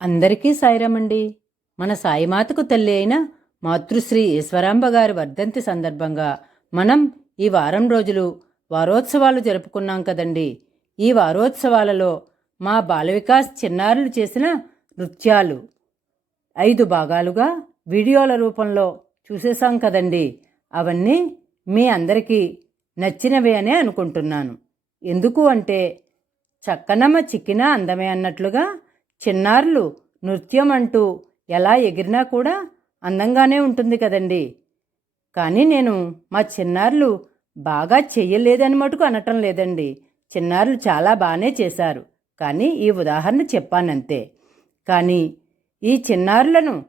అందరికీ సాయిరామండి. మన సాయిమాతకు తల్లి అయిన మాతృశ్రీ ఈశ్వరాంబ గారి వర్ధంతి సందర్భంగా మనం ఈ వారం రోజులు వారోత్సవాలు జరుపుకున్నాం కదండి. ఈ వారోత్సవాలలో మా బాలవికాస్ చిన్నారులు చేసిన నృత్యాలు ఐదు భాగాలుగా వీడియోల రూపంలో చూసేసాం కదండి. అవన్నీ మీ అందరికీ నచ్చినవే అనే అనుకుంటున్నాను. ఎందుకు అంటే చక్కనమ్మ చిక్కిన అందమే అన్నట్లుగా చిన్నారులు నృత్యం అంటూ ఎలా ఎగిరినా కూడా అందంగానే ఉంటుంది కదండి. కానీ నేను మా చిన్నారులు బాగా చెయ్యలేదని మటుకు అనటం లేదండి. చిన్నారులు చాలా బాగానే చేశారు. కానీ ఈ ఉదాహరణ చెప్పానంతే. కానీ ఈ చిన్నారులను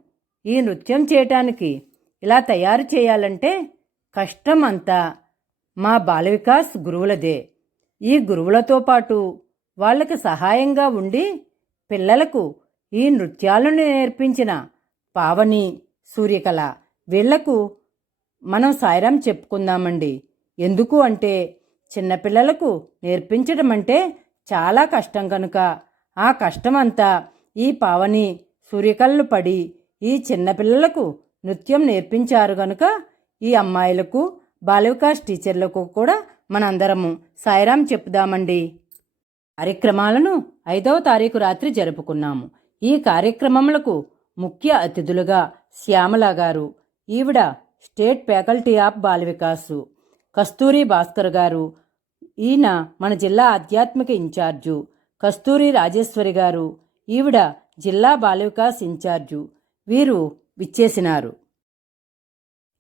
ఈ నృత్యం చేయటానికి ఇలా తయారు చేయాలంటే కష్టం అంతా మా బాల వికాస్ గురువులదే. ఈ గురువులతో పాటు వాళ్ళకి సహాయంగా ఉండి పిల్లలకు ఈ నృత్యాలను నేర్పించిన పావని సూర్యకళ. వీళ్ళకు మనం సాయిరాం చెప్పుకుందామండి. ఎందుకు అంటే చిన్నపిల్లలకు నేర్పించడం అంటే చాలా కష్టం కనుక. ఆ కష్టమంతా ఈ పావని సూర్యకళలు పడి ఈ చిన్నపిల్లలకు నృత్యం నేర్పించారు గనుక ఈ అమ్మాయిలకు బాలవికాస్ టీచర్లకు కూడా మనందరము సాయిరాం చెప్పుదామండి. కార్యక్రమాలను ఐదవ తారీఖు రాత్రి జరుపుకున్నాము. ఈ కార్యక్రమములకు ముఖ్య అతిథులుగా శ్యామల గారు ఈవిడ state faculty of Bala Vikas Kasturi Bhaskar గారు ఈయన మన జిల్లా ఆధ్యాత్మిక ఇన్ఛార్జు కస్తూరి రాజేశ్వరి గారు ఈవిడ జిల్లా బాలవికాస్ ఇన్ఛార్జు వీరు విచ్చేసినారు.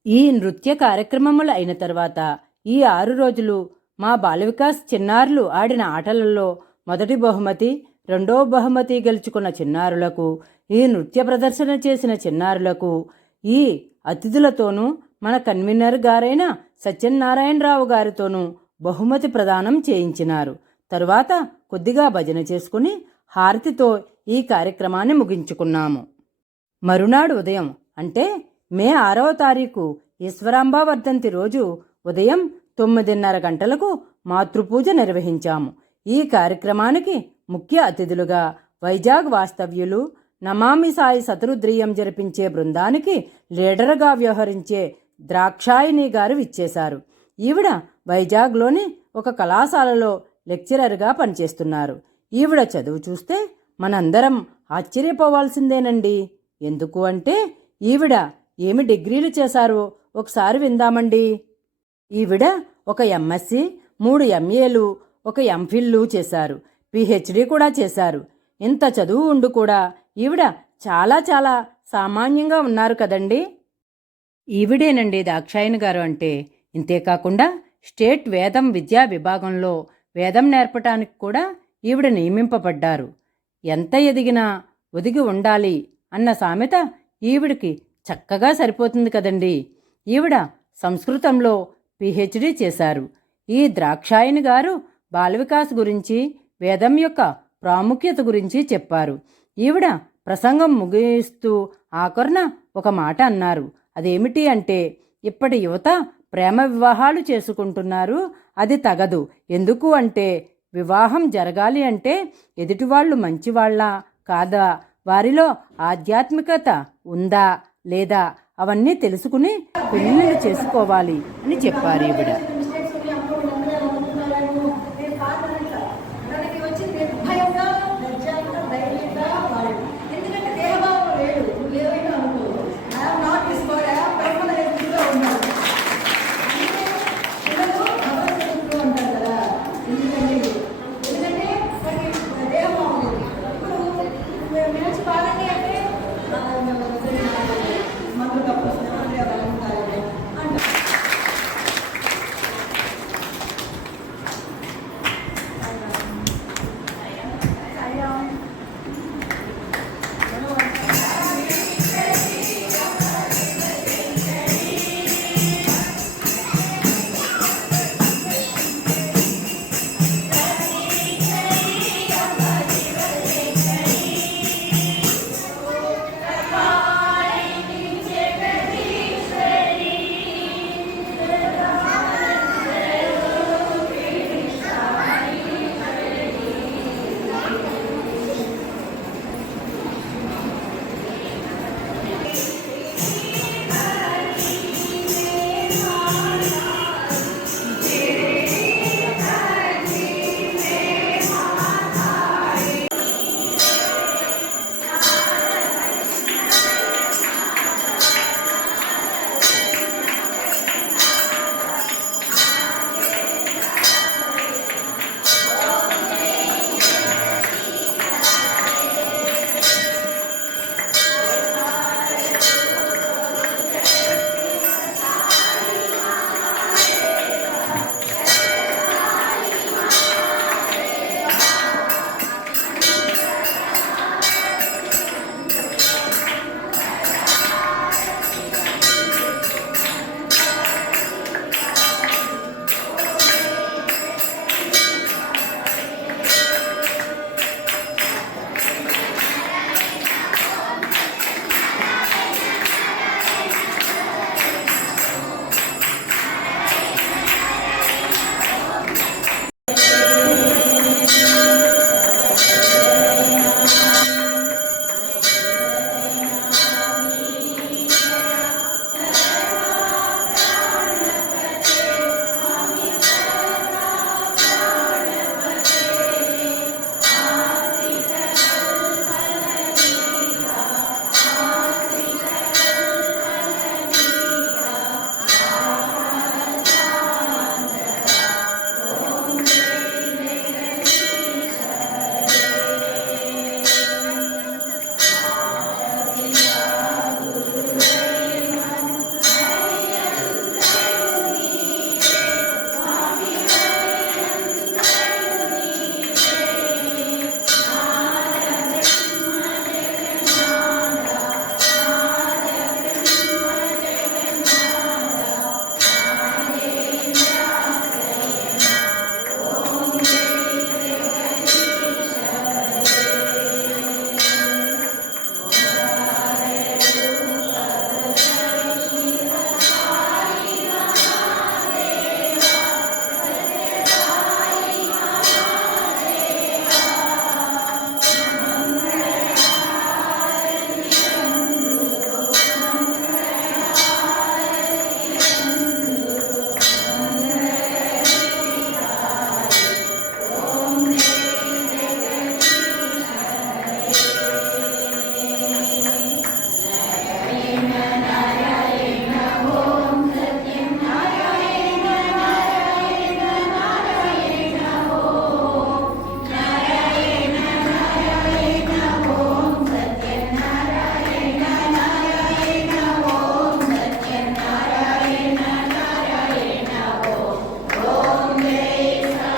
ఈ నృత్య కార్యక్రమములు అయిన తర్వాత ఈ ఆరు రోజులు మా బాలవికాస్ చిన్నారులు ఆడిన ఆటలలో మొదటి బహుమతి రెండో బహుమతి గెలుచుకున్న చిన్నారులకు ఈ నృత్య ప్రదర్శన చేసిన చిన్నారులకు ఈ అతిథులతోనూ మన కన్వీనర్ గారైన సత్యనారాయణరావు గారితోనూ బహుమతి ప్రదానం చేయించినారు. తరువాత కొద్దిగా భజన చేసుకుని హారతితో ఈ కార్యక్రమాన్ని ముగించుకున్నాము. మరునాడు ఉదయం అంటే మే ఆరవ తారీఖు ఈశ్వరాంబ వర్ధంతి రోజు ఉదయం తొమ్మిదిన్నర గంటలకు మాతృపూజ నిర్వహించాము. ఈ కార్యక్రమానికి ముఖ్య అతిథులుగా వైజాగ్ వాస్తవ్యులు నమామి సాయి శతరుద్రియం జరిపించే బృందానికి లీడర్గా వ్యవహరించే ద్రాక్షాయిని గారు విచ్చేశారు. ఈవిడ వైజాగ్లోని ఒక కళాశాలలో లెక్చరర్గా పనిచేస్తున్నారు. ఈవిడ చదువు చూస్తే మనందరం ఆశ్చర్యపోవాల్సిందేనండి. ఎందుకు అంటే ఈవిడ ఏమి డిగ్రీలు చేశారో ఒకసారి విందామండి. ఈవిడ ఒక ఎంఎస్సి మూడు ఎంఏలు ఒక ఎంఫిల్లు చేశారు. పిహెచ్డి కూడా చేశారు. ఇంత చదువు ఉండు కూడా. ఈవిడ చాలా చాలా సామాన్యంగా ఉన్నారు కదండి? ఈవిడేనండి దాక్షాయణ గారు అంటే. ఇంతేకాకుండా స్టేట్ వేదం విద్యా విభాగంలో వేదం నేర్పటానికి కూడా ఈవిడ నియమింపబడ్డారు. ఎంత ఎదిగినా ఒదిగి ఉండాలి అన్న సామెత ఈవిడికి చక్కగా సరిపోతుంది కదండి. ఈవిడ సంస్కృతంలో పిహెచ్డి చేశారు. ఈ ద్రాక్షాయని గారు బాలవికాస్ గురించి వేదం యొక్క ప్రాముఖ్యత గురించి చెప్పారు. ఈవిడ ప్రసంగం ముగిస్తూ ఆఖరున ఒక మాట అన్నారు. అదేమిటి అంటే ఇప్పటి యువత ప్రేమ వివాహాలు చేసుకుంటున్నారు అది తగదు. ఎందుకు అంటే వివాహం జరగాలి అంటే ఎదుటివాళ్ళు మంచివాళ్ళ కాదా? వారిలో ఆధ్యాత్మికత ఉందా లేదా? అవన్నీ తెలుసుకుని పెళ్ళిళ్ళు చేసుకోవాలి అని చెప్పారు ఈవిడ.